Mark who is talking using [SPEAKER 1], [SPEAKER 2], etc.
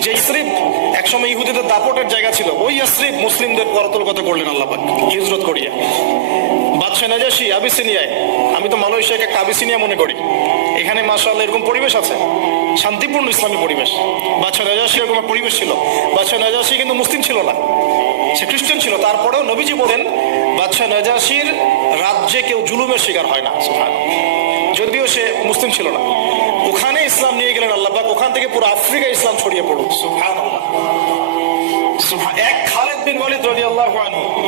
[SPEAKER 1] যে ইসরিফ একসময় ইহুদিদের দাপটের জায়গা ছিল, ওই ইসরিফ মুসলিমদের কত করলেন আল্লাহ পাক হিজরত করিয়া। বাদশাহ নাজাসি আবিসিনিয়ায়, আমি তো মালয়েশিয়াকে একটা আবিসিনিয়া মনে করি। এখানে মাসাল্লাহ এরকম পরিবেশ আছে, শান্তিপূর্ণ ইসলামী পরিবেশ। বাদশাহ নাজাসি এরকম পরিবেশ ছিল। বাদশাহ নাজাসি কিন্তু মুসলিম ছিল না, সে খ্রিস্টান ছিল। তারপরেও নবীজি বলেন, বাদশাহ নাজাসির রাজ্যে কেউ জুলুমের শিকার হয় না যদিও সে মুসলিম ছিল না। ওখানে ইসলাম নিয়ে গেলেন আল্লাহ ওখান থেকে পুরো আফ্রিকা ইসলাম ছড়িয়ে সুবহান- এক খালেদ বিন ওয়ালিদ রাদিয়াল্লাহু আনহু।